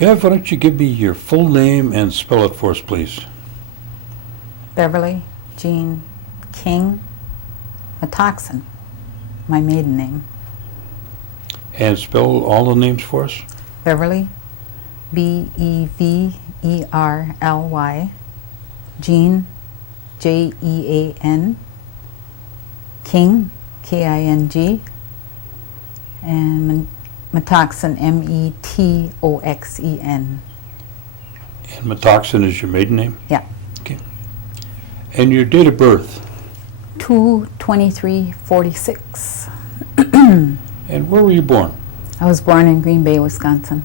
Bev, why don't you give me your full name and spell it for us, please? Beverly Jean King Metoxen, my maiden name. And spell all the names for us? Beverly, Beverly, Jean, Jean, King, King, and Metoxen, Metoxen. And Metoxen is your maiden name? Yeah. Okay. And your date of birth? 2/23/46. And where were you born? I was born in Green Bay, Wisconsin.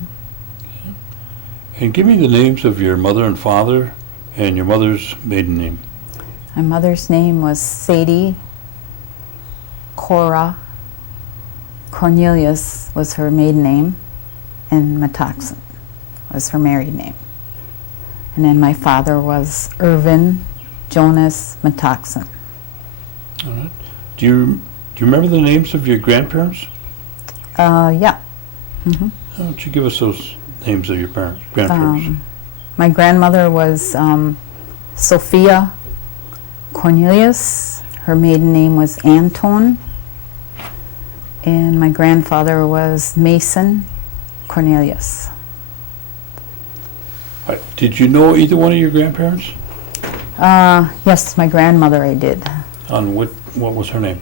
And give me the names of your mother and father and your mother's maiden name. My mother's name was Sadie Cora. Cornelius was her maiden name, and Metoxen was her married name. And then my father was Irvin Jonas Metoxen. All right. Do you remember the names of your grandparents? Yeah. Mm-hmm. Why don't you give us those names of your grandparents? My grandmother was Sophia Cornelius. Her maiden name was Anton. And my grandfather was Mason Cornelius. Did you know either one of your grandparents? Yes, my grandmother I did. On what was her name?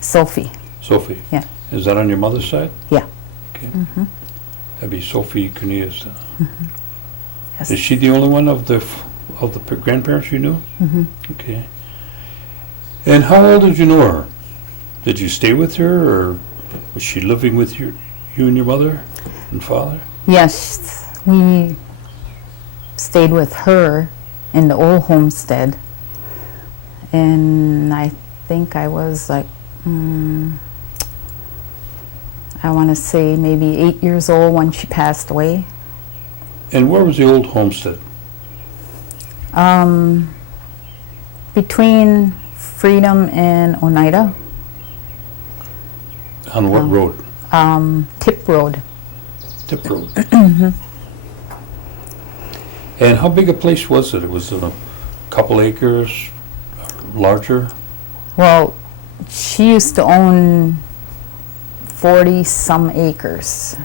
Sophie. Sophie. Yeah. Is that on your mother's side? Yeah. Okay. Mm-hmm. That'd be Sophie Cornelius. Mm-hmm. Yes. Is she the only one of the grandparents you knew? Mm-hmm. Okay. And how old did you know her? Did you stay with her, or was she living with you and your mother and father? Yes, we stayed with her in the old homestead, and I think I was like, I want to say maybe 8 years old when she passed away. And where was the old homestead? Between Freedom and Oneida. On what road? Tip Road. Tip Road. And how big a place was it? Was it a couple acres, larger? Well, she used to own 40-some acres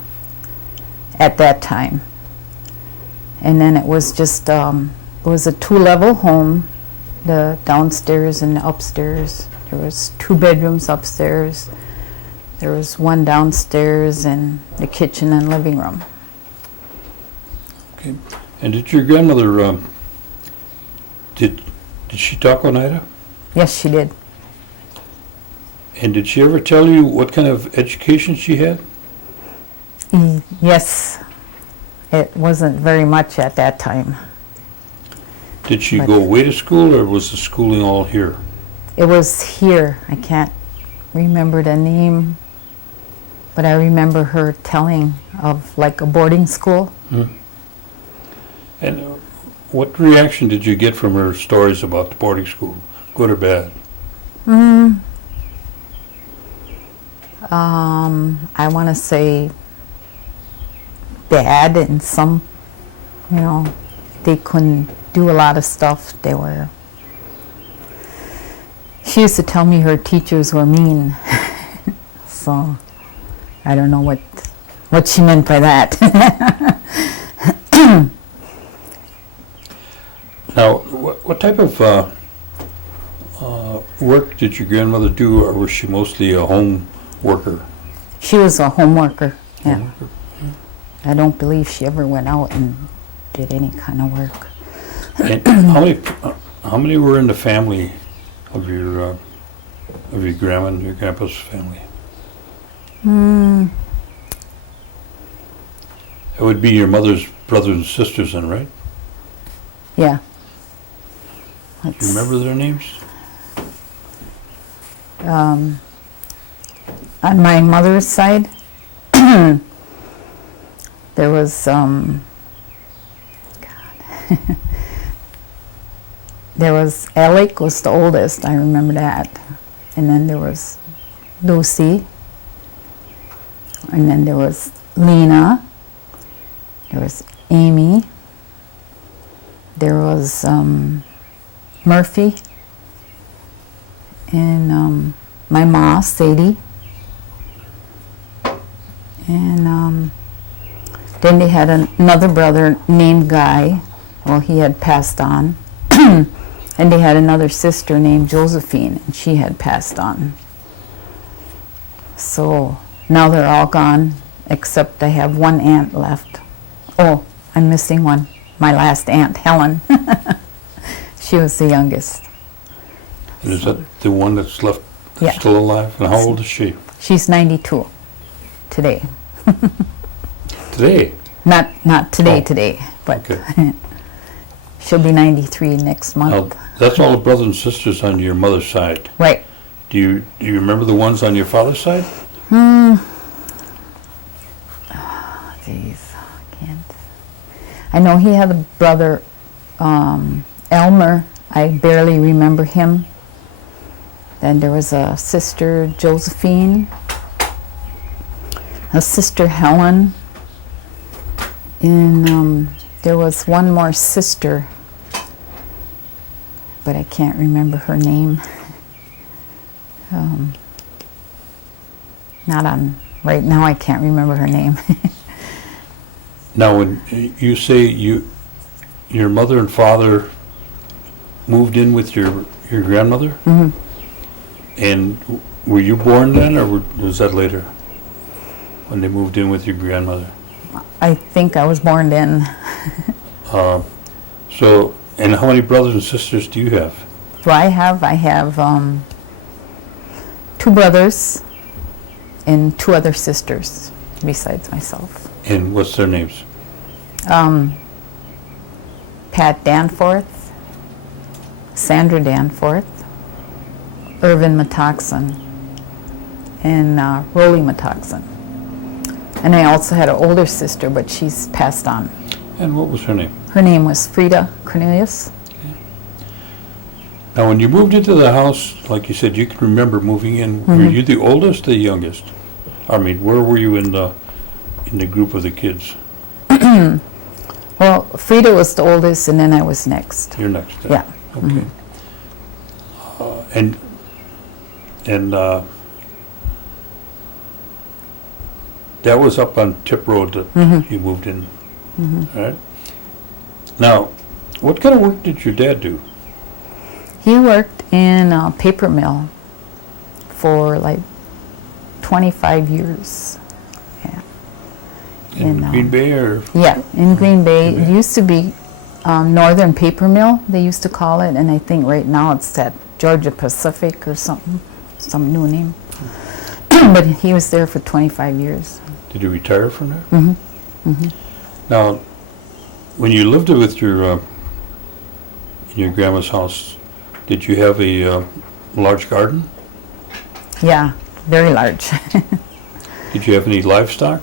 at that time. And then it was just, it was a 2-level home, the downstairs and the upstairs. There was 2 bedrooms upstairs. There was 1 downstairs and the kitchen and living room. Okay. And did your grandmother, did she talk Oneida? Yes, she did. And did she ever tell you what kind of education she had? Yes. It wasn't very much at that time. Did she go away to school, or was the schooling all here? It was here. I can't remember the name, but I remember her telling of like a boarding school. Mm-hmm. And what reaction did you get from her stories about the boarding school, good or bad? I want to say bad, and some, they couldn't do a lot of stuff. She used to tell me her teachers were mean. So I don't know what she meant by that. Now, what type of work did your grandmother do, or was she mostly a home worker? She was a home worker, yeah. Home worker. I don't believe she ever went out and did any kind of work. And how many were in the family of your grandma and your grandpa's family? It would be your mother's brothers and sisters then, right? Yeah. Do you remember their names? On my mother's side, there was, there was Alec was the oldest, I remember that. And then there was Lucy. And then there was Lena. There was Amy. There was Murphy. And my ma, Sadie. And then they had another brother named Guy. Well, he had passed on. And they had another sister named Josephine, and she had passed on. So now they're all gone, except I have one aunt left. Oh, I'm missing one. My last aunt, Helen. She was the youngest. And is that the one that's left, that's Yeah. still alive? And how old is she? She's 92 today. Today? Not today, Oh. today, but Okay. she'll be 93 next Now, month. that's all the brothers and sisters on your mother's side. Right. Do you remember the ones on your father's side? Jeez, I can't. I know he had a brother, Elmer. I barely remember him. Then there was a sister, Josephine, a sister, Helen, and there was one more sister, but I can't remember her name. Not on, right now I can't remember her name. Now, when you say your mother and father moved in with your grandmother, Mm-hmm. and were you born then, or was that later, when they moved in with your grandmother? I think I was born then. So, and how many brothers and sisters do you have? Do I have 2 brothers and 2 other sisters besides myself. And what's their names? Pat Danforth, Sandra Danforth, Irvin Matoxen, and Rolly Matoxen. And I also had an older sister, but she's passed on. And what was her name? Her name was Frida Cornelius. Now, when you moved into the house, like you said, you can remember moving in. Were you the oldest or the youngest? I mean, where were you in the group of the kids? Well, Frida was the oldest, and then I was next. You're next. Then. Yeah. Okay. And that was up on Tip Road that you moved in. All right. Now, what kind of work did your dad do? He worked in a paper mill for like 25 years. Yeah. In Green Bay, or Yeah, in Green Bay. Green It Bay. used to be Northern Paper Mill, they used to call it, and I think right now it's at Georgia Pacific or something, some new name. But he was there for 25 years. did you retire from there? Now, when you lived with in your grandma's house, did you have a large garden? Yeah, very large. Did you have any livestock?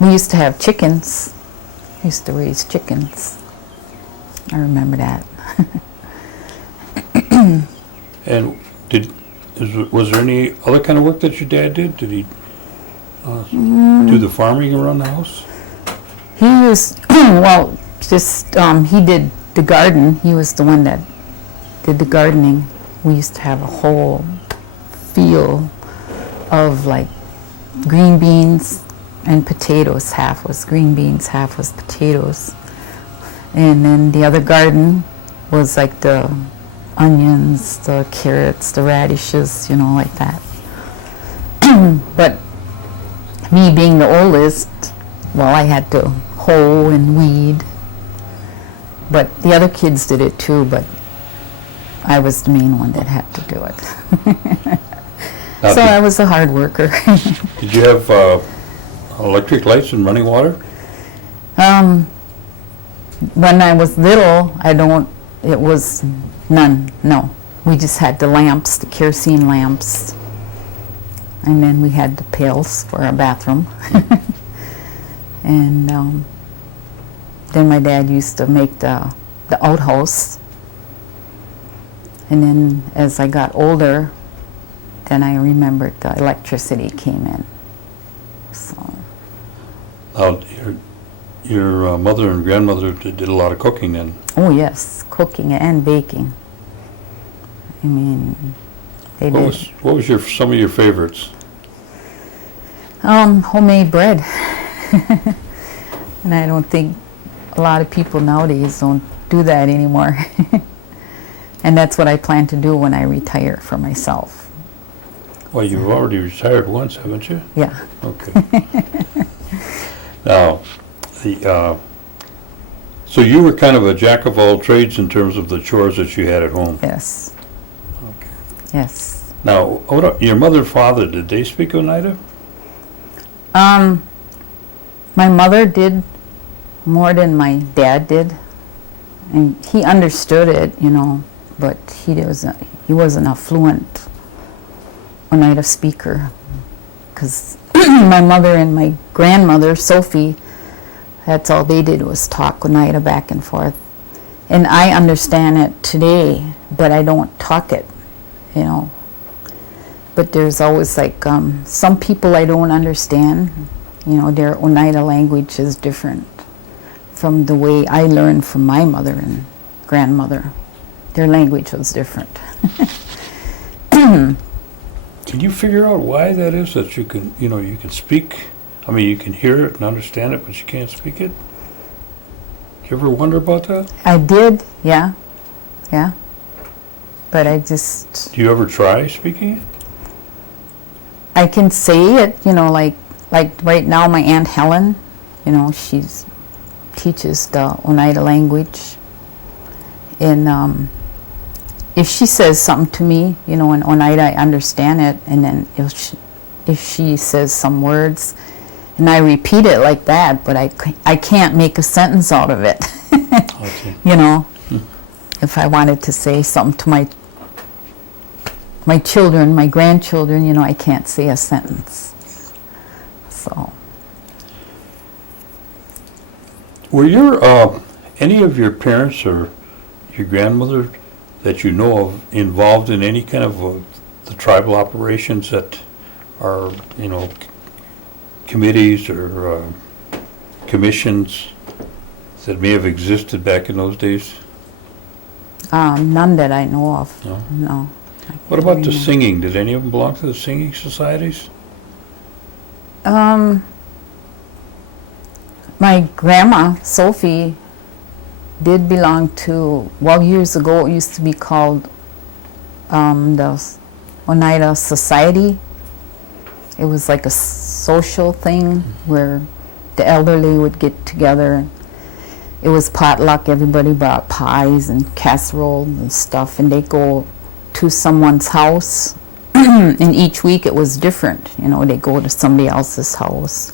We used to have chickens. We used to raise chickens. I remember that. And was there any other kind of work that your dad did? Did he do the farming around the house? He was, well, just, he did the garden. He was the one that did the gardening. We used to have a whole field of like green beans and potatoes. Half was green beans, half was potatoes. And then the other garden was like the onions, the carrots, the radishes, you know, like that. But me being the oldest, well, I had to hoe and weed. But the other kids did it too, but I was the main one that had to do it. Now, So I was a hard worker. did you have electric lights and running water? When I was little, it was none, no. We just had the lamps, the kerosene lamps. And then we had the pails for our bathroom. And then my dad used to make the outhouse. And then as I got older, then I remembered the electricity came in. So, Now, your mother and grandmother did a lot of cooking then. Oh yes, cooking and baking. I mean, they did. What was some of your favorites? Homemade bread. And I don't think a lot of people nowadays don't do that anymore. And that's what I plan to do when I retire for myself. Well, you've already retired once, haven't you? Yeah. Okay. Now, so you were kind of a jack of all trades in terms of the chores that you had at home. Yes. Okay. Yes. Now, your mother and father, did they speak Oneida? My mother did more than my dad did, and he understood it, but he wasn't a fluent Oneida speaker, because my mother and my grandmother, Sophie, that's all they did was talk Oneida back and forth. And I understand it today, but I don't talk it, But there's always some people I don't understand, their Oneida language is different from the way I learned from my mother and grandmother. Their language was different. Can you figure out why that is, that you can speak? I mean, you can hear it and understand it, but you can't speak it? Do you ever wonder about that? I did, yeah. But I just... Do you ever try speaking it? I can say it, like right now my Aunt Helen, she teaches the Oneida language. And if she says something to me, in Oneida, I understand it. And then if she says some words, and I repeat it like that, but I can't make a sentence out of it. Okay. If I wanted to say something to my children, my grandchildren, I can't say a sentence. So. Were any of your parents or your grandmother that you know of involved in any kind of the tribal operations that are, committees or commissions that may have existed back in those days? None that I know of. No? No. What about the singing? Did any of them belong to the singing societies? My grandma, Sophie, did belong to, years ago it used to be called the Oneida Society. It was like a social thing where the elderly would get together. It was potluck, everybody brought pies and casserole and stuff, and they'd go to someone's house. And each week it was different, they'd go to somebody else's house.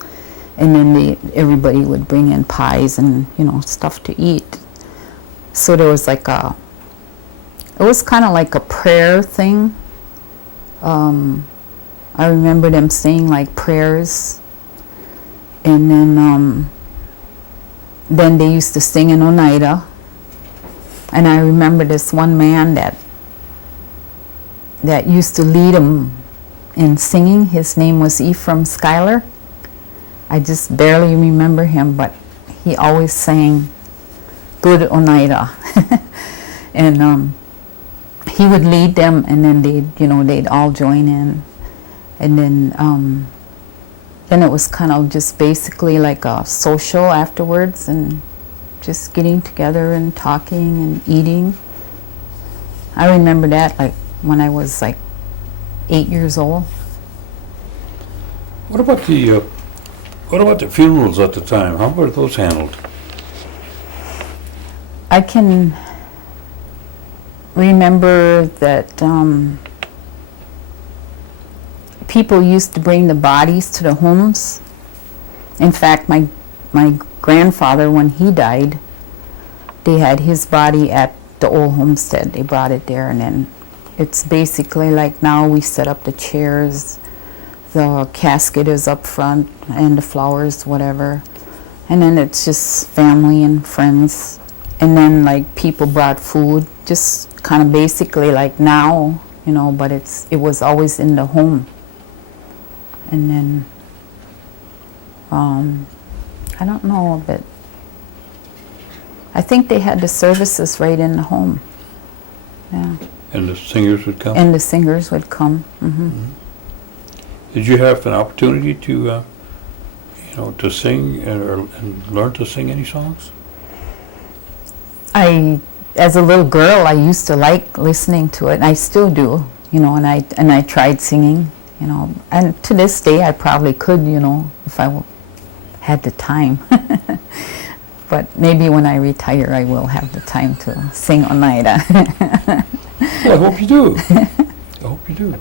And then everybody would bring in pies and, stuff to eat. So there was it was kind of like a prayer thing. I remember them saying prayers. And then they used to sing in Oneida. And I remember this one man that used to lead them in singing. His name was Ephraim Schuyler. I just barely remember him, but he always sang good Oneida. And he would lead them, and then they'd all join in. And then it was kind of just basically like a social afterwards, and just getting together and talking and eating. I remember that when I was 8 years old. What about the funerals at the time? How were those handled? I can remember that people used to bring the bodies to the homes. In fact, my grandfather, when he died, they had his body at the old homestead. They brought it there, and then it's basically like now we set up the chairs, the casket is up front, and the flowers, whatever. And then it's just family and friends. And then people brought food, just kind of basically like now, but it was always in the home. And then, I don't know, but I think they had the services right in the home. Yeah. And the singers would come? And the singers would come. Did you have an opportunity to, to sing and learn to sing any songs? As a little girl, I used to like listening to it, and I still do, and I tried singing, and to this day I probably could, if I had the time. But maybe when I retire, I will have the time to sing Oneida. Well, I hope you do. I hope you do.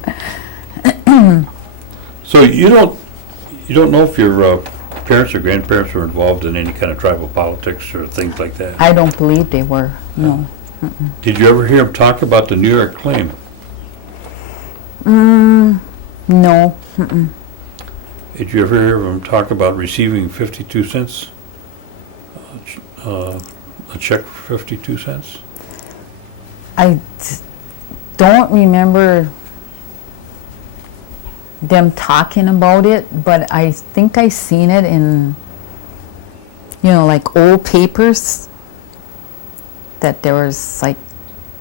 So you don't know if your parents or grandparents were involved in any kind of tribal politics or things like that? I don't believe they were, no. Did you ever hear them talk about the New York claim? No. Did you ever hear them talk about receiving 52 cents? A check for 52 cents? I don't remember them talking about it, but I think I seen it in, like old papers, that there was like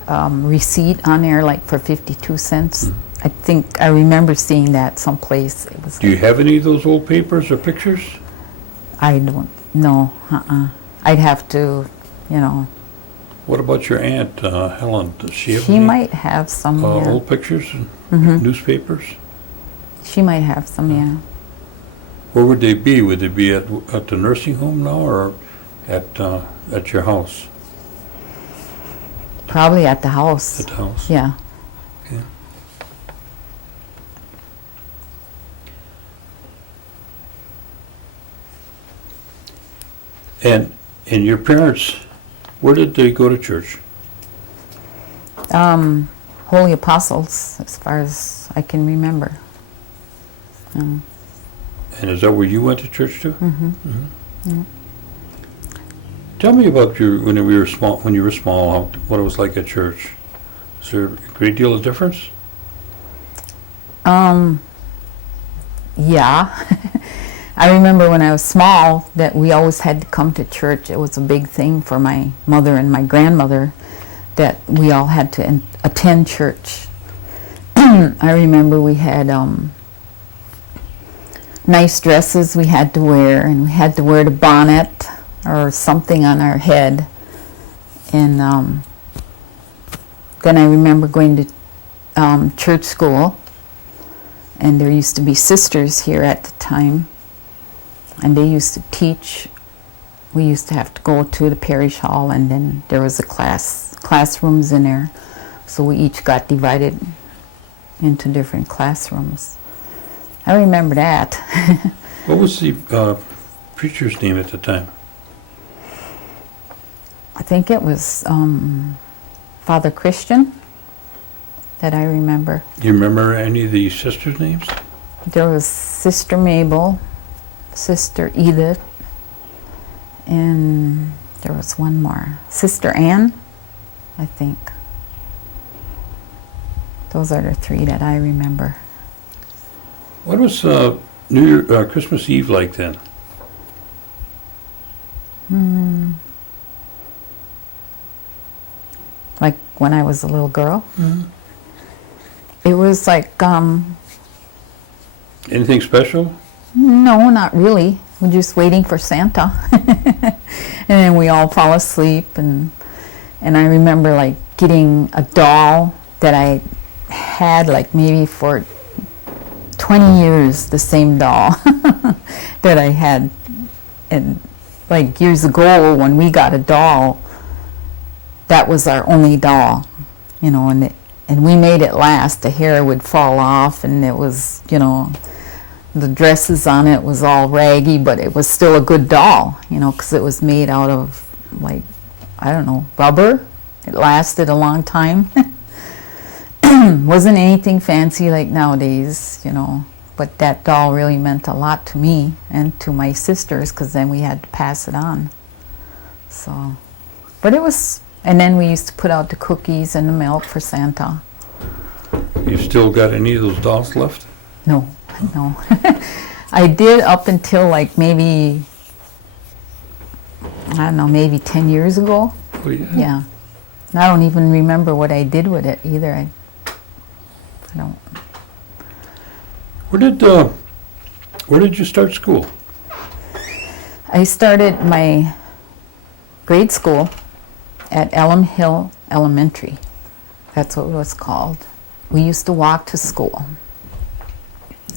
receipt on there like for 52 cents. I think I remember seeing that someplace. It was. Do you have any of those old papers or pictures? I don't know. I'd have to, What about your aunt, Helen? Does she have She any might have some, yeah. old pictures and newspapers? She might have some, yeah. Where would they be? Would they be at the nursing home now, or at your house? Probably at the house. At the house? Yeah. Okay. And your parents, where did they go to church? Holy Apostles, as far as I can remember. And is that where you went to church too? Tell me about when you were small, what it was like at church. Is there a great deal of difference? Yeah. I remember when I was small that we always had to come to church. It was a big thing for my mother and my grandmother that we all had to attend church. I remember we had nice dresses we had to wear, and we had to wear the bonnet or something on our head. And then I remember going to church school, and there used to be sisters here at the time, and they used to teach. We used to have to go to the parish hall, and then there was classrooms in there, so we each got divided into different classrooms. I remember that. What was the preacher's name at the time? I think it was Father Christian that I remember. Do you remember any of the sisters' names? There was Sister Mabel, Sister Edith, and there was one more. Sister Ann, I think. Those are the three that I remember. What was Christmas Eve like then? Like when I was a little girl. It was like, Anything special? no, not really. We're just waiting for Santa. And then we all fall asleep, and I remember like getting a doll that I had like maybe for 20 years, the same doll that I had. And like years ago when we got a doll, that was our only doll, and we made it last. The hair would fall off, and it was, the dresses on it was all raggy, but it was still a good doll, because it was made out of, like, I don't know, rubber. It lasted a long time. Wasn't anything fancy like nowadays, but that doll really meant a lot to me and to my sisters, because then we had to pass it on. So, but it was, and then we used to put out the cookies and the milk for Santa. You still got any of those dolls left? No. I did up until like maybe I don't know, maybe 10 years ago. Oh, yeah? Yeah. And I don't even remember what I did with it either. I don't. Where did you start school? I started my grade school at Elm Hill Elementary. That's what it was called. We used to walk to school.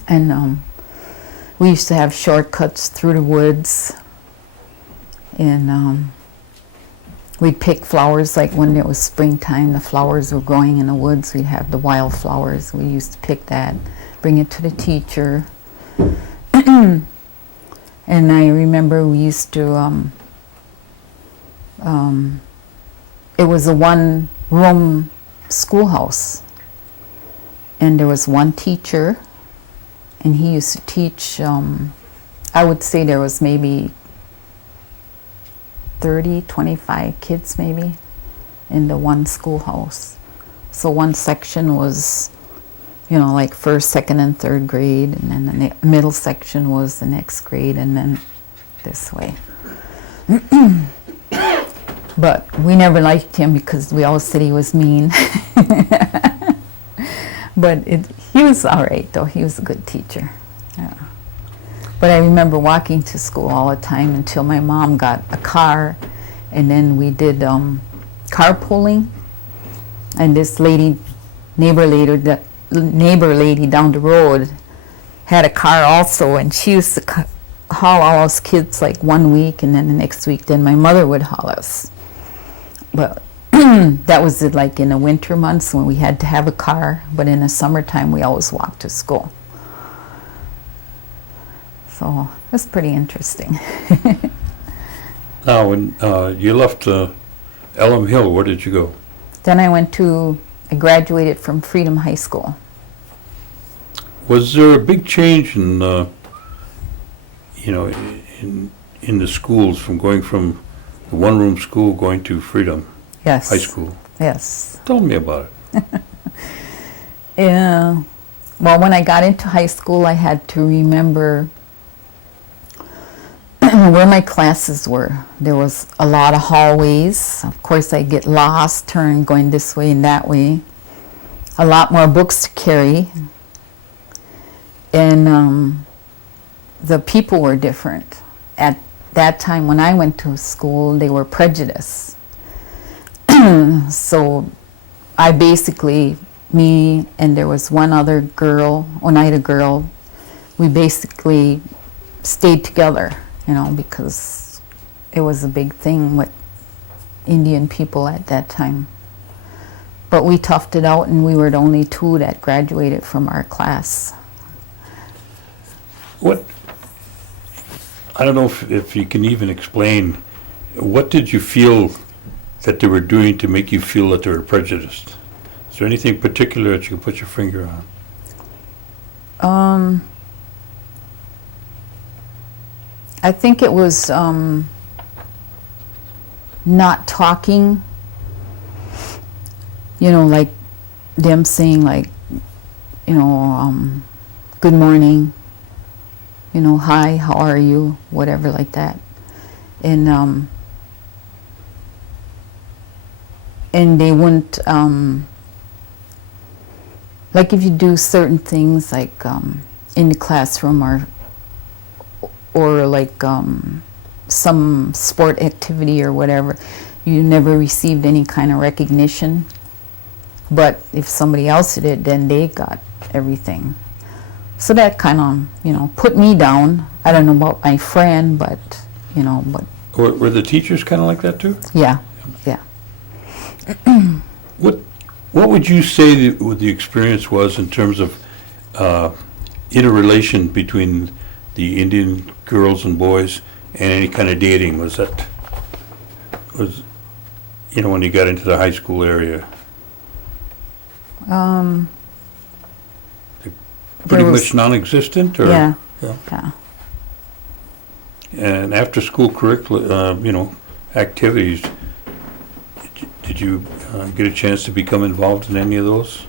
And we used to have shortcuts through the woods. And we'd pick flowers, like when it was springtime, the flowers were growing in the woods. We'd have the wildflowers. We used to pick that, bring it to the teacher. And I remember we used to, it was a one-room schoolhouse. And there was one teacher, and he used to teach, I would say there was maybe 30, 25 kids maybe in the one schoolhouse. So one section was, you know, like first, second, and third grade, and then the middle section was the next grade, and then this way. But we never liked him because we always said he was mean. But he was all right, though. He was a good teacher. Yeah. But I remember walking to school all the time until my mom got a car, and then we did carpooling. And this neighbor lady down the road had a car also, and she used to haul all us kids like 1 week, and then the next week, then my mother would haul us. But that was like in the winter months when we had to have a car, but in the summertime we always walked to school. So it was pretty interesting. Now, when you left Elm Hill, where did you go? Then I graduated from Freedom High School. Was there a big change in, you know, in the schools from going from the one-room school going to Freedom Yes. High School? Yes. Tell me about it. Yeah. Well, when I got into high school, I had to remember where my classes were. There was a lot of hallways. Of course, I'd get lost, going this way and that way. A lot more books to carry. And the people were different. At that time, when I went to school, they were prejudiced. So I basically, me and there was one other girl, Oneida girl, we basically stayed together, you know, because it was a big thing with Indian people at that time. But we toughed it out, and we were the only two that graduated from our class. I don't know if you can even explain, what did you feel that they were doing to make you feel that they were prejudiced? Is there anything particular that you can put your finger on? I think it was not talking, you know, like them saying like, you know, good morning, you know, hi, how are you, whatever like that. And they wouldn't, like if you do certain things like in the classroom or like some sport activity or whatever, you never received any kind of recognition. But if somebody else did it, then they got everything. So that kind of, you know, put me down. I don't know about my friend, but, you know, but. Were the teachers kind of like that too? Yeah, yeah. What would you say the experience was in terms of interrelation between the Indian girls and boys and any kind of dating? Was you know, when you got into the high school area? Pretty much non-existent, or? Yeah. And after school curriculum, you know, activities, did you get a chance to become involved in any of those?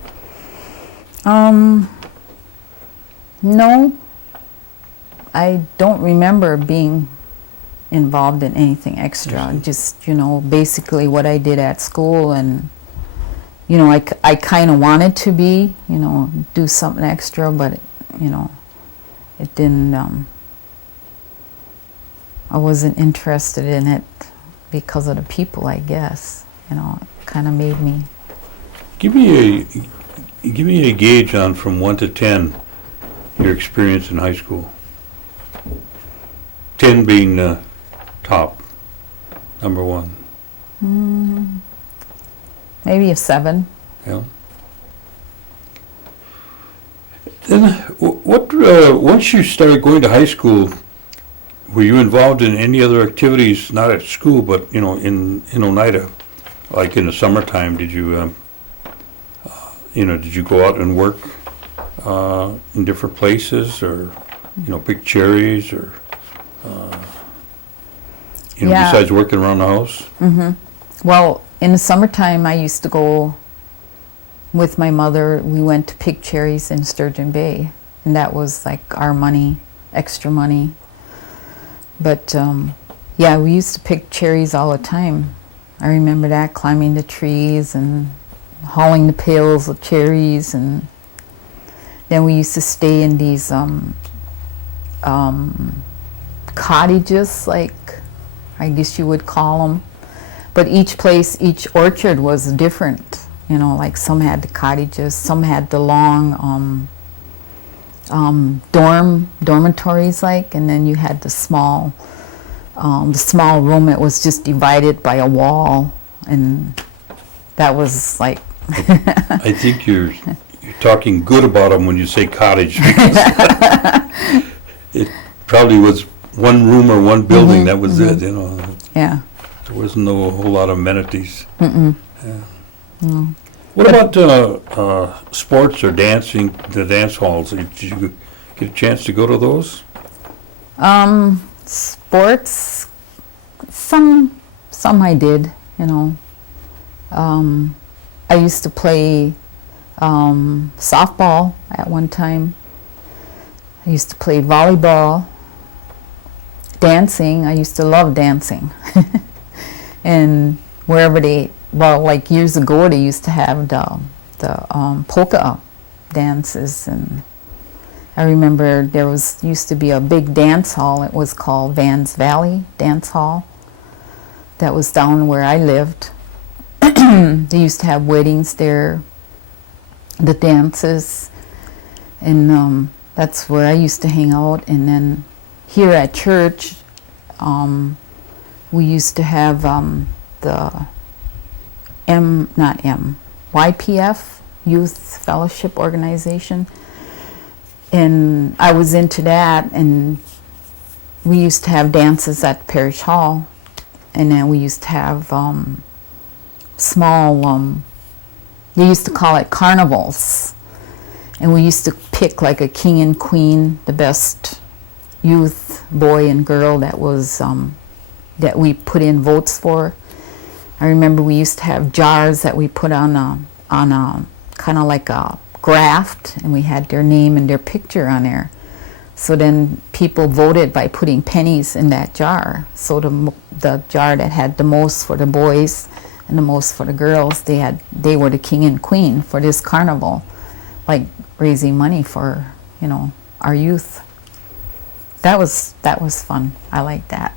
No, I don't remember being involved in anything extra. Just, basically what I did at school, and, I kind of wanted to be, do something extra, but, it didn't, I wasn't interested in it because of the people, I guess. It kind of made me. Give me a gauge on from 1 to 10 your experience in high school. 10 being top, number 1. Maybe a 7. Yeah. Then, what? Once you started going to high school, were you involved in any other activities, not at school, but in Oneida, like in the summertime? Did you, did you go out and work in different places, or pick cherries, or Yeah. besides working around the house? Well, in the summertime, I used to go with my mother. We went to pick cherries in Sturgeon Bay, and that was like our money, extra money. But yeah, we used to pick cherries all the time. I remember that, climbing the trees and hauling the pails of cherries, and then we used to stay in these cottages, like I guess you would call them. But each place, each orchard was different. Like some had the cottages, some had the long dormitories, like, and then you had the small room. It was just divided by a wall, and that was like. I think you're talking good about them when you say cottage. It probably was one room or one building. That was it. Yeah. There wasn't a whole lot of amenities. Yeah. What about sports or dancing? The dance halls. Did you get a chance to go to those? Sports. Some I did. I used to play softball at one time. I used to play volleyball. Dancing, I used to love dancing. And wherever like years ago, they used to have the polka dances, and I remember there used to be a big dance hall. It was called Vans Valley Dance Hall. That was down where I lived. They used to have weddings there, the dances, and that's where I used to hang out. And then here at church, we used to have the YPF, Youth Fellowship Organization, and I was into that, and we used to have dances at the parish hall, and then we used to have small, they used to call it carnivals, and we used to pick like a king and queen, the best youth boy and girl that was that we put in votes for. I remember we used to have jars that we put on a kind of like a graft, and we had their name and their picture on there. So then people voted by putting pennies in that jar. So the jar that had the most for the boys and the most for the girls, they were the king and queen for this carnival, like raising money for our youth. That was fun. I like that.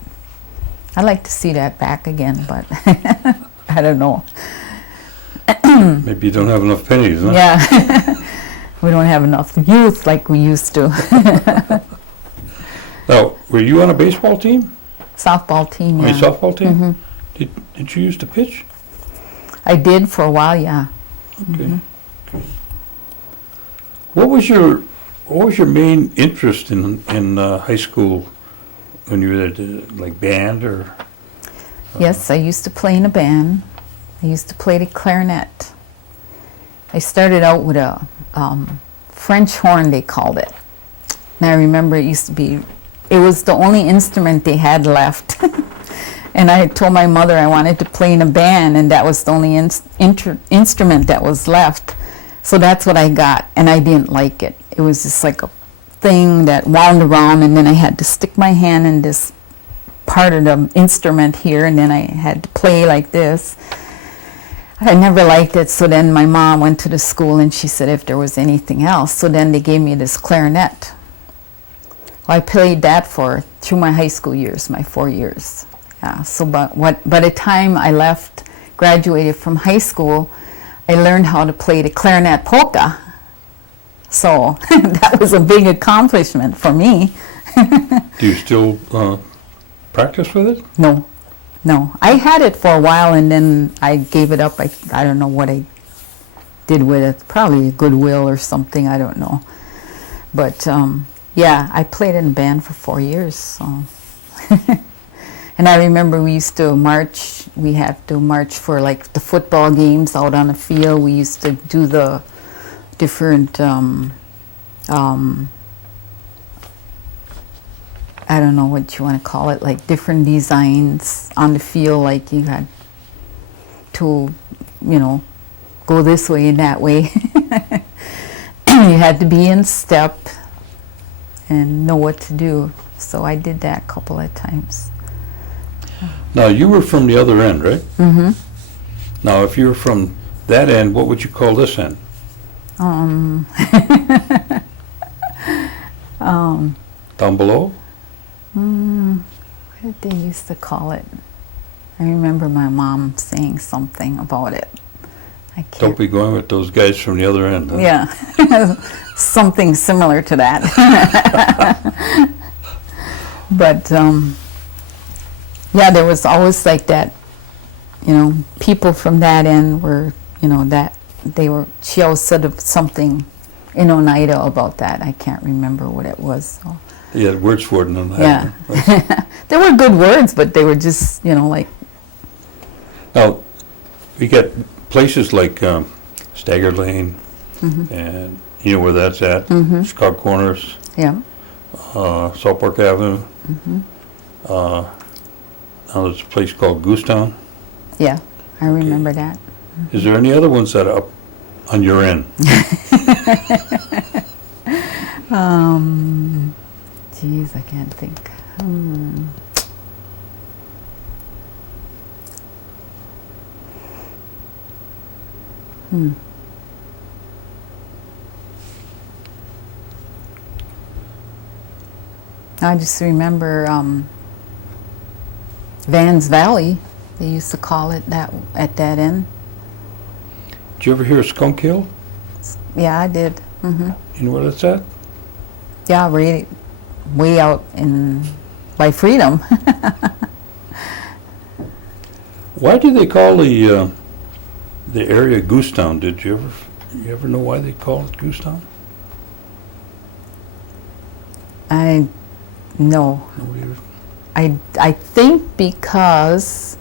I'd like to see that back again, but I don't know. Maybe you don't have enough pennies, huh? Yeah. We don't have enough youth like we used to. Now, were you on a baseball team? Softball team, yeah. A softball team? Did you used to pitch? I did for a while, yeah. Okay. What was your main interest in high school when you were at like band or? Yes, I used to play in a band. I used to play the clarinet. I started out with a French horn, they called it. And I remember it was the only instrument they had left. And I told my mother I wanted to play in a band, and that was the only instrument that was left. So that's what I got, and I didn't like it. It was just like a thing that wound around, and then I had to stick my hand in this part of the instrument here, and then I had to play like this. I never liked it, so then my mom went to the school and she said if there was anything else. So then they gave me this clarinet. Well, I played that through my high school years, my 4 years. Yeah. So by the time I left, graduated from high school, I learned how to play the clarinet polka. So that was a big accomplishment for me. Do you still practice with it? No. I had it for a while and then I gave it up. I don't know what I did with it. Probably Goodwill or something. I don't know. But yeah, I played in a band for 4 years. So. And I remember we used to march. We had to march for like the football games out on the field. We used to do the different I don't know what you want to call it, like different designs on the field, like you had to, go this way and that way. You had to be in step and know what to do. So I did that a couple of times. Now, you were from the other end, right? Mm-hmm. Now, if you were from that end, what would you call this end? Down below? What did they used to call it? I remember my mom saying something about it. I can't. Don't be going with those guys from the other end. Huh? Yeah, something similar to that. But yeah, there was always like that. People from that end were, that they were. She always said of something in Oneida about that. I can't remember what it was. So. You had words for it in Oneida. Yeah, Right? there were good words, but they were just, like. Now, we got places like Stagger Lane, Mm-hmm. and you know where that's at, Mm-hmm. Chicago Corners, Yeah. South Park Avenue. Mm-hmm. Now there's a place called Goose Town. Yeah, I remember that. Is there any other ones that are up on your end? Geez, I can't think. I just remember Vans Valley, they used to call it that at that end. Did you ever hear of Skunk Hill? Yeah, I did. Hmm. You know where that's at? Yeah, way out by Freedom. Why do they call the area Goose Town? Did you ever know why they call it Goose Town? No. Nobody ever- I think because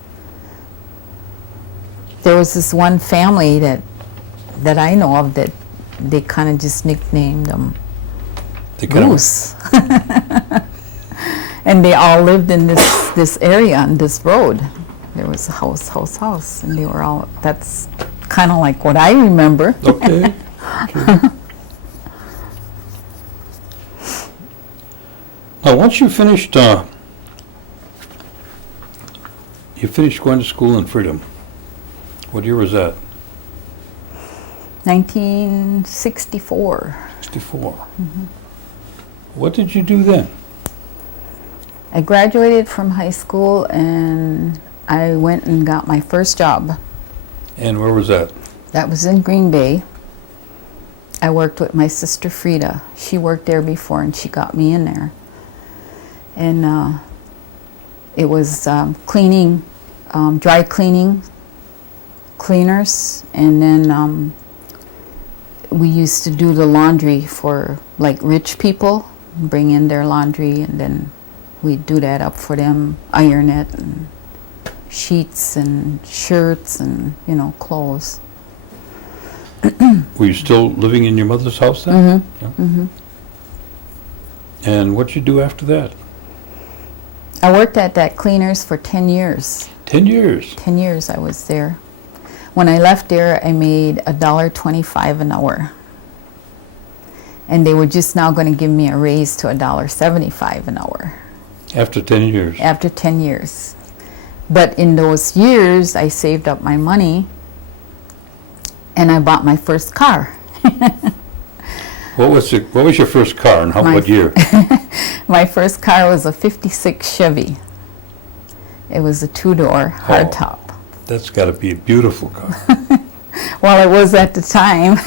there was this one family that I know of that they kind of just nicknamed them They kind of Goose. And they all lived in this area on this road. There was a house, and they were all, that's kind of like what I remember. okay. Now, once you finished going to school in Freedom, what year was that? 1964. 64. What did you do then? I graduated from high school and I went and got my first job. And where was that? That was in Green Bay. I worked with my sister Frida. She worked there before and she got me in there. And it was cleaning, dry cleaners, and then we used to do the laundry for like rich people, bring in their laundry, and then we'd do that up for them, iron it, and sheets and shirts and clothes. Were you still living in your mother's house then? Mm-hmm. Yeah. Mm-hmm. And what'd you do after that? I worked at that cleaners for 10 years. 10 years. 10 years I was there. When I left there, I made $1.25 an hour. And they were just now going to give me a raise to $1.75 an hour. After 10 years. After 10 years. But in those years, I saved up my money and I bought my first car. What was your first car and what year? My first car was a 56 Chevy. It was a 2-door hardtop. That's got to be a beautiful car. Well, it was at the time.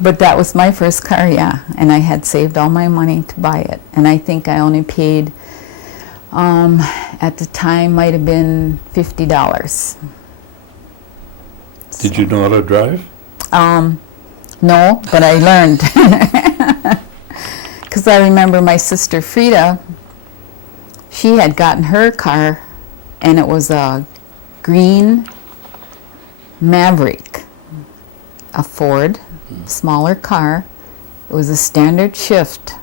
But that was my first car, yeah. And I had saved all my money to buy it. And I think I only paid, at the time, might have been $50. Did you know how to drive? No, but I learned. Because I remember my sister Frida, she had gotten her car, and it was a green Maverick, a Ford, smaller car. It was a standard shift.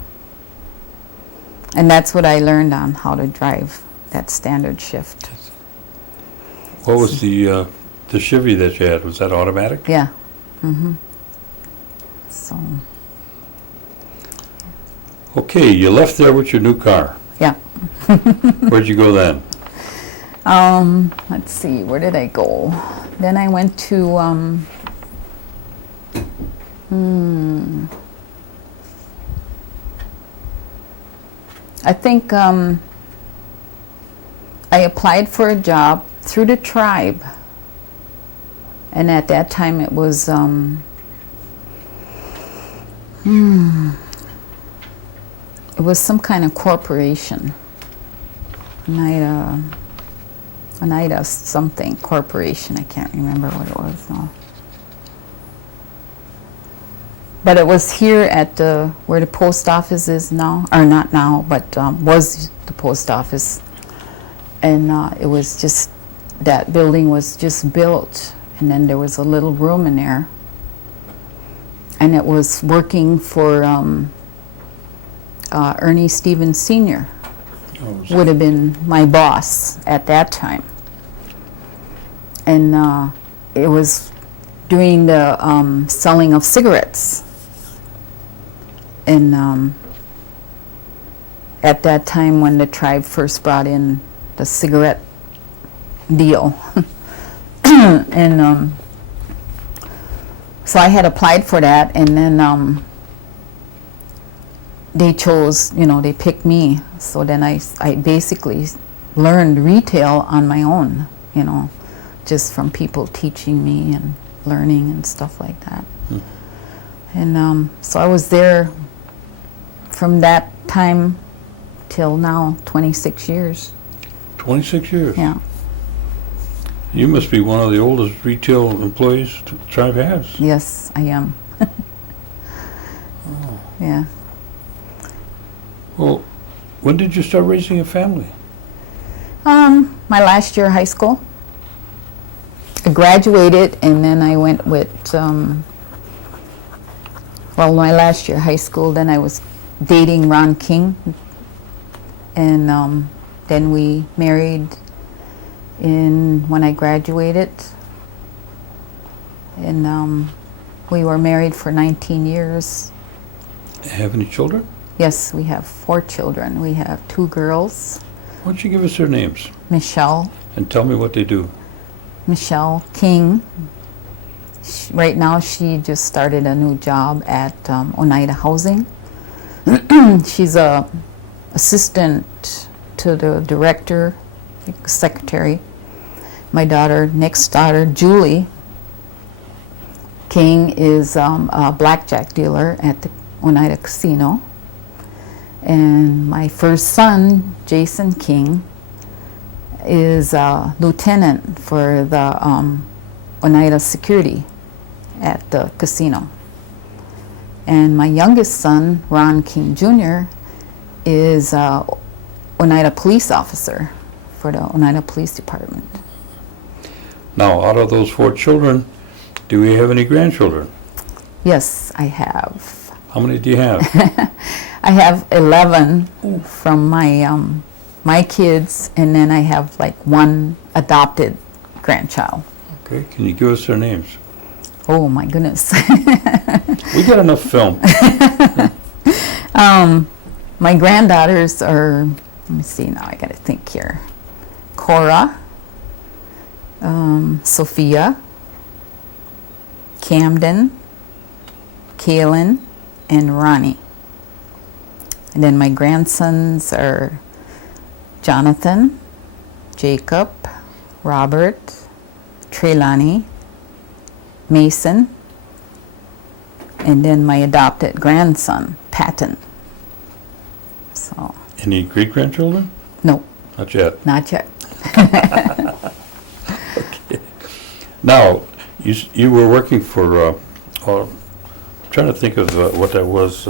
And that's what I learned on how to drive, that standard shift. What was the Chevy that you had? Was that automatic? Yeah. So, Okay, you left there with your new car. yeah. Where'd you go then? Let's see, where did I go? Then I went to, I think I applied for a job through the tribe. And at that time it was, it was some kind of corporation. Oneida something corporation. I can't remember what it was now. But it was here at where the post office is now, or not now, but was the post office. And it was just, that building was just built, and then there was a little room in there. And it was working for Ernie Stevens Sr. Would have been my boss at that time. And it was doing the selling of cigarettes. And at that time when the tribe first brought in the cigarette deal. And so I had applied for that, and then they chose, they picked me. So then I basically learned retail on my own, just from people teaching me and learning and stuff like that. And so I was there from that time till now, 26 years. 26 years? Yeah. You must be one of the oldest retail employees the tribe has. Yes, I am. Yeah. Well, when did you start raising a family? My last year of high school. I graduated, and then I went with, my last year of high school, then I was dating Ron King, and then we married when I graduated, and we were married for 19 years. Have any children? Yes, we have 4 children. We have 2 girls. Why don't you give us their names? Michelle. And tell me what they do. Michelle King. Right now she just started a new job at Oneida Housing. She's a assistant to the director, secretary. My next daughter, Julie King, is a blackjack dealer at the Oneida Casino. And my first son, Jason King, is a lieutenant for the Oneida Security at the casino. And my youngest son, Ron King Jr., is a Oneida police officer for the Oneida Police Department. Now, out of those 4 children, do we have any grandchildren? Yes, I have. How many do you have? I have 11 from my kids, and then I have like 1 adopted grandchild. Okay, can you give us their names? Oh my goodness. We got enough film. My granddaughters are, let me see now, I gotta think here. Cora, Sophia, Camden, Kaylin, and Ronnie. And then my grandsons are Jonathan, Jacob, Robert, Treylani, Mason, and then my adopted grandson, Patton. So, Any great-grandchildren? no, Not yet. not yet. Now, you were working for, I'm trying to think of what that was,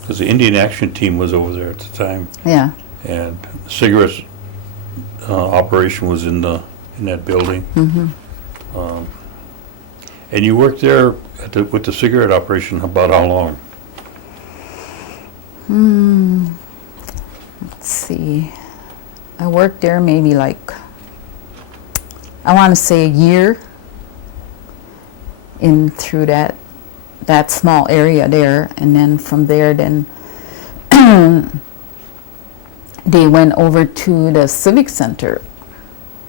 because the Indian Action Team was over there at the time, Yeah, and the cigarettes operation was in that building. And you worked there with the cigarette operation about how long? let's see. I worked there maybe like, I want to say a year in through that small area there, and then from there then they went over to the Civic Center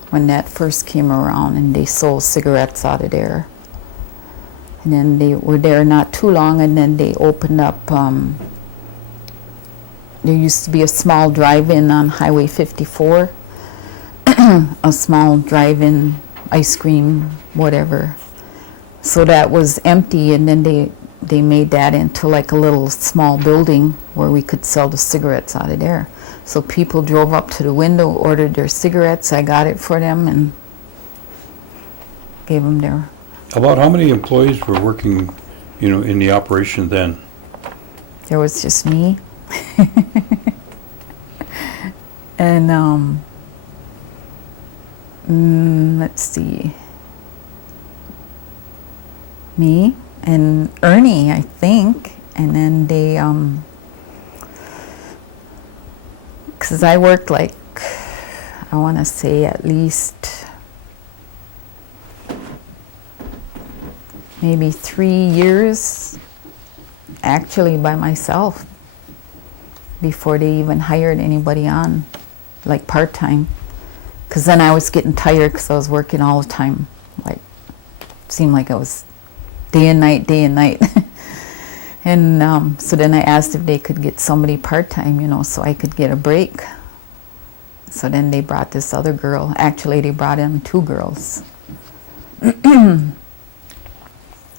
when that first came around, and they sold cigarettes out of there. And then they were there not too long, and then they opened up, there used to be a small drive-in on Highway 54, a small drive-in ice cream, whatever. So that was empty, and then they made that into like a little small building where we could sell the cigarettes out of there. So people drove up to the window, ordered their cigarettes, I got it for them and gave them their... About how many employees were working, in the operation then? There was just me. And let's see, me and Ernie, I think, and then they because I worked like, I want to say at least maybe 3 years actually by myself before they even hired anybody on, like part-time. Because then I was getting tired because I was working all the time. Like, seemed like I was day and night. And so then I asked if they could get somebody part-time, so I could get a break. So then they brought this other girl. Actually, they brought in 2 girls.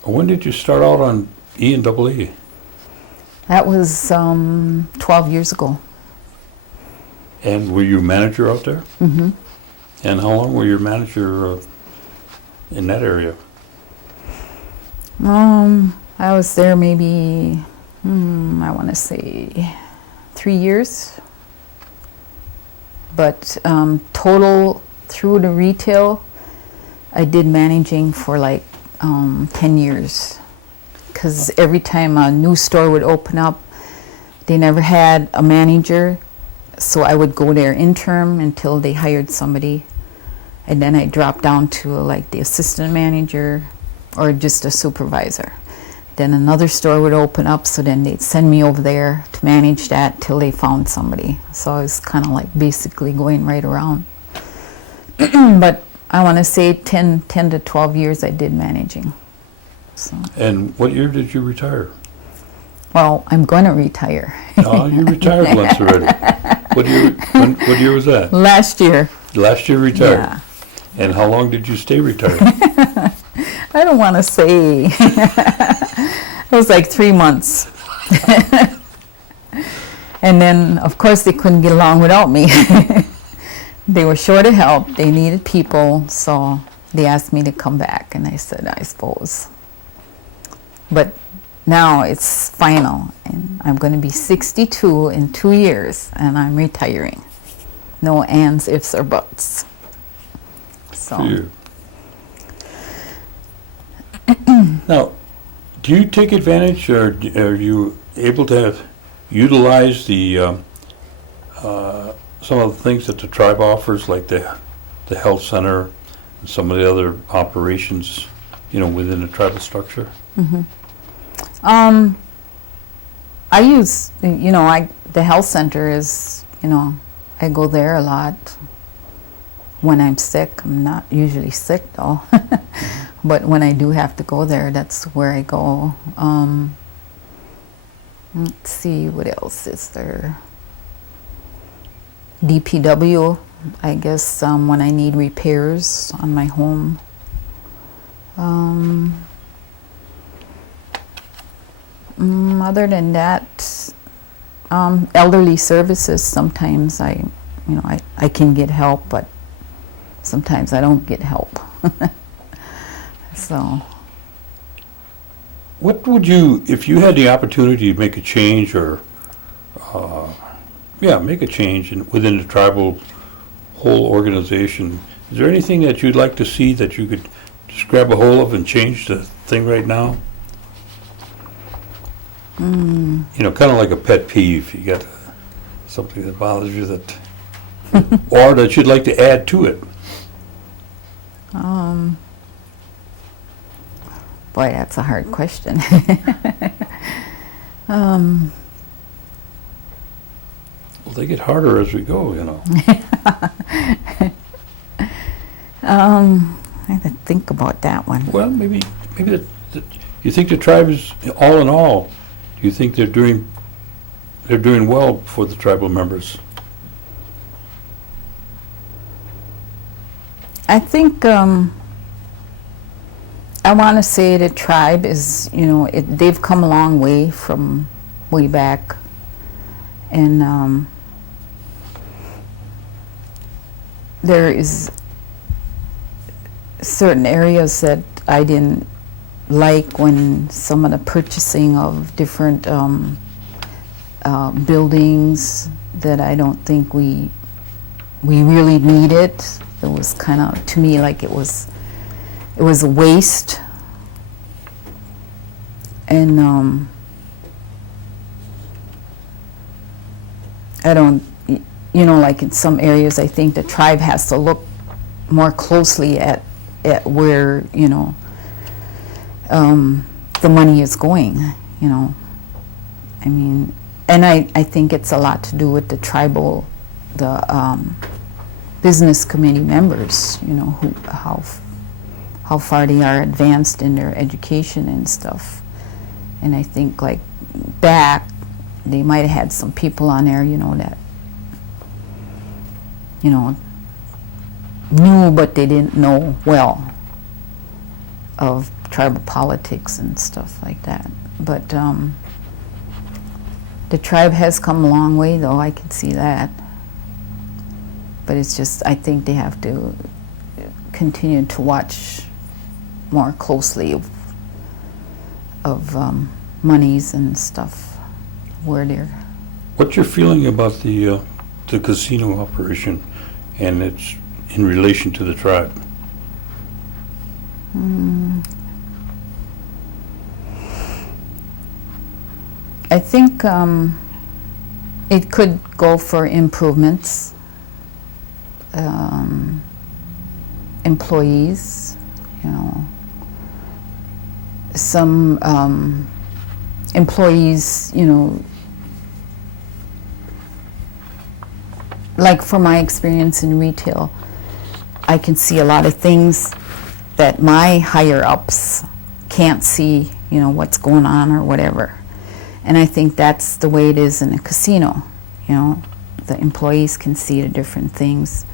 When did you start out on E&EE? That was 12 years ago. And were you manager out there? Mm-hmm. And how long were you manager in that area? I was there maybe, I want to say 3 years. But total through the retail, I did managing for like 10 years. Because every time a new store would open up, they never had a manager. So I would go there interim until they hired somebody. And then I dropped down to like the assistant manager or just a supervisor. Then another store would open up, so then they'd send me over there to manage that till they found somebody. So I was kind of like basically going right around. But I want to say 10 to 12 years I did managing. So. And what year did you retire? Well, I'm going to retire. Oh, you retired once already. What year was that? Last year. Last year retired? Yeah. And how long did you stay retired? I don't want to say. It was like 3 months. And then, of course, they couldn't get along without me. They were short of help. They needed people, so they asked me to come back, and I said, I suppose. But now it's final, and I'm going to be 62 in 2 years, and I'm retiring. No ands, ifs, or buts. So. You. Now, do you take advantage, or are you able to utilize the some of the things that the tribe offers, like the health center and some of the other operations, within the tribal structure? Mm-hmm. I use, the health center is, I go there a lot when I'm sick. I'm not usually sick though. But when I do have to go there, that's where I go. Let's see, what else is there? DPW, I guess, when I need repairs on my home. Other than that, elderly services, sometimes I can get help, but sometimes I don't get help. So. What would you, if you had the opportunity to make a change or, make a change within the tribal whole organization, is there anything that you'd like to see that you could just grab a hold of and change the thing right now? Kind of like a pet peeve. You got something that bothers you that, or that you'd like to add to it. Boy, that's a hard question. Well, they get harder as we go, I have to think about that one. Well, maybe you think the tribe is, all in all, do you think they're doing well for the tribal members? I think I want to say the tribe is, they've come a long way from way back, and there is certain areas that I didn't like when some of the purchasing of different buildings that I don't think we really needed. It was kind of, to me, like it was a waste. And I don't, like in some areas, I think the tribe has to look more closely at where, the money is going, I mean, and I think it's a lot to do with the tribal, business committee members, how far they are advanced in their education and stuff. And I think like back, they might have had some people on there, that, knew but they didn't know well of tribal politics and stuff like that. But the tribe has come a long way, though, I can see that. But it's just, I think they have to continue to watch more closely of monies and stuff, where they're. What's your feeling about the casino operation and its in relation to the tribe? I think it could go for improvements. Employees, some employees, like from my experience in retail, I can see a lot of things that my higher ups can't see, what's going on or whatever. And I think that's the way it is in a casino, the employees can see the different things,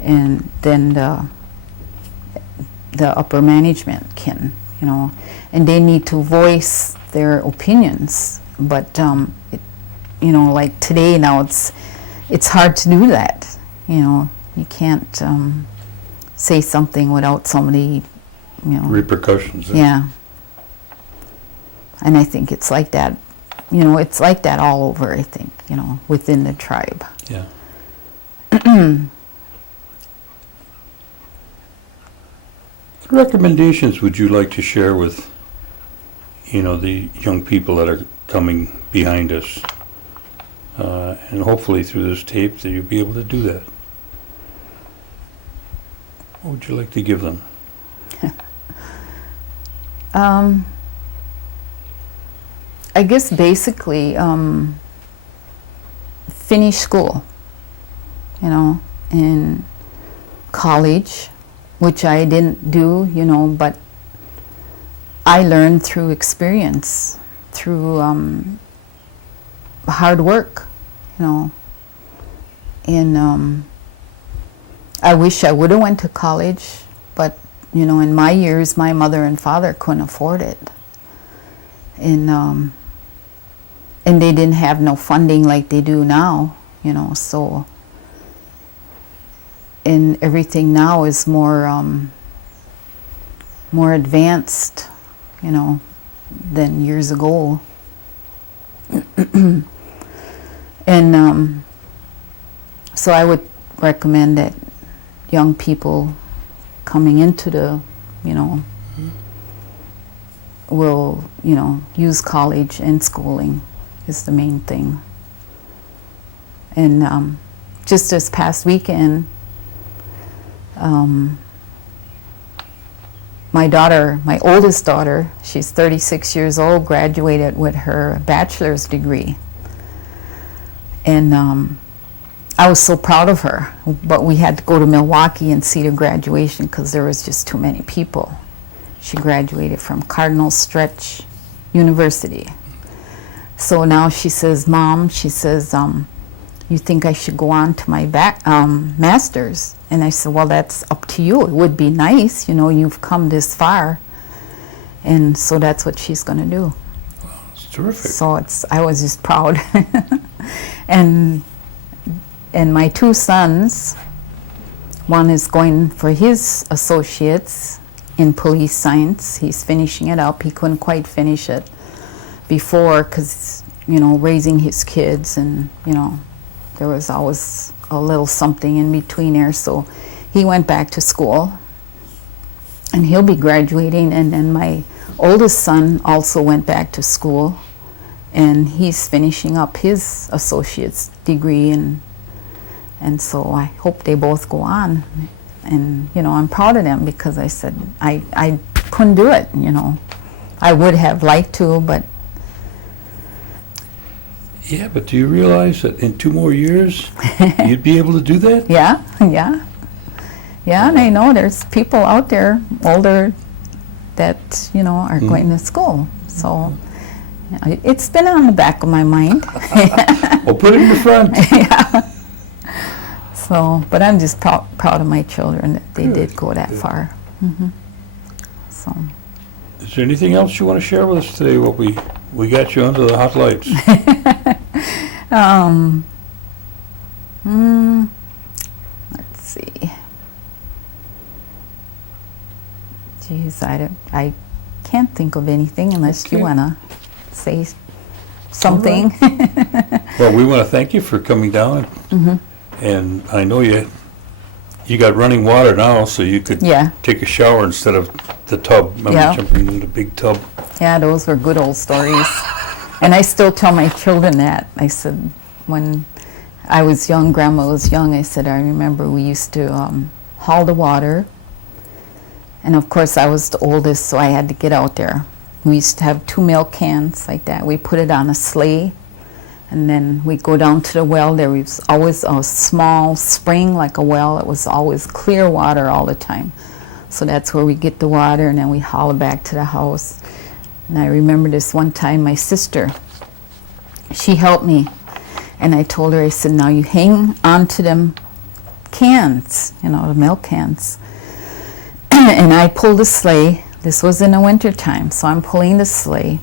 and then the upper management can, and they need to voice their opinions. But like today now, it's hard to do that. You can't say something without somebody, Repercussions. Yeah. And I think it's like that. It's like that all over, I think, within the tribe. Yeah. What recommendations would you like to share with, the young people that are coming behind us? And hopefully through this tape that you'll be able to do that. What would you like to give them? I guess basically finish school, you know, in college, which I didn't do, you know, but I learned through experience, through hard work, you know. And I wish I would have went to college, but, you know, in my years, my mother and father couldn't afford it. And they didn't have no funding like they do now, you know, so. And everything now is more advanced, you know, than years ago. And so I would recommend that young people coming into the, you know, will, you know, use college and schooling is the main thing. And just this past weekend, my daughter, my oldest daughter, she's 36 years old, graduated with her bachelor's degree. And I was so proud of her, but we had to go to Milwaukee and see the graduation because there was just too many people. She graduated from Cardinal Stretch University. So now she says, Mom, she says, you think I should go on to my master's? And I said, well, that's up to you. It would be nice, you know, you've come this far. And so that's what she's going to do. It's terrific. So I was just proud. And my two sons, one is going for his associates in police science. He's finishing it up. He couldn't quite finish it before because, you know, raising his kids and, you know, there was always a little something in between there. So he went back to school and he'll be graduating. And then my oldest son also went back to school and he's finishing up his associate's degree. And so I hope they both go on. And, you know, I'm proud of them because I said I couldn't do it, you know. I would have liked to, but... Yeah, but do you realize that in 2 more years, you'd be able to do that? Yeah. Yeah, and I know there's people out there older that, you know, are going to school. So it's been on the back of my mind. Well, put it in the front. Yeah. So, but I'm just proud of my children that they did go that far. Mm-hmm. So. Is there anything else you want to share with us today? What we got you under the hot lights. Let's see. Geez, I can't think of anything unless you want to say something. Right. Well, we want to thank you for coming down. Mm-hmm. And I know you got running water now, so you could take a shower instead of the tub. Remember jumping into the big tub? Yeah, those were good old stories. And I still tell my children that. I said, when I was young, Grandma was young, I said, I remember we used to haul the water. And of course, I was the oldest, so I had to get out there. We used to have 2 milk cans like that. We put it on a sleigh. And then we go down to the well. There was always a small spring, like a well. It was always clear water all the time. So that's where we get the water, and then we haul it back to the house. And I remember this one time, my sister, she helped me. And I told her, I said, now you hang on to them cans, you know, the milk cans. And I pulled the sleigh. This was in the winter time, so I'm pulling the sleigh.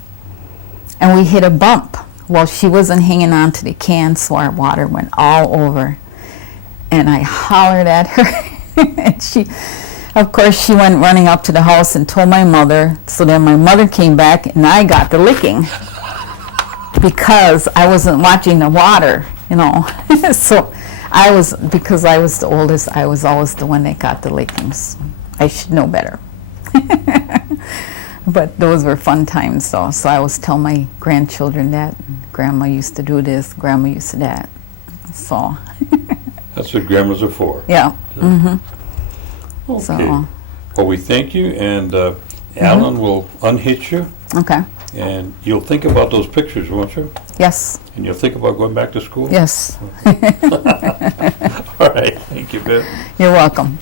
And we hit a bump. Well, she wasn't hanging on to the can, so our water went all over. And I hollered at her. And she, of course, she went running up to the house and told my mother. So then my mother came back, and I got the licking. Because I wasn't watching the water, you know. So because I was the oldest, I was always the one that got the lickings. I should know better. But those were fun times, though. So I always tell my grandchildren that Grandma used to do this, Grandma used to that. So. That's what grandmas are for. Yeah. Mm-hmm. Okay. So. Well, we thank you, and Alan will unhitch you, Okay. and you'll think about those pictures, won't you? Yes. And you'll think about going back to school? Yes. All right, thank you, Beth. You're welcome.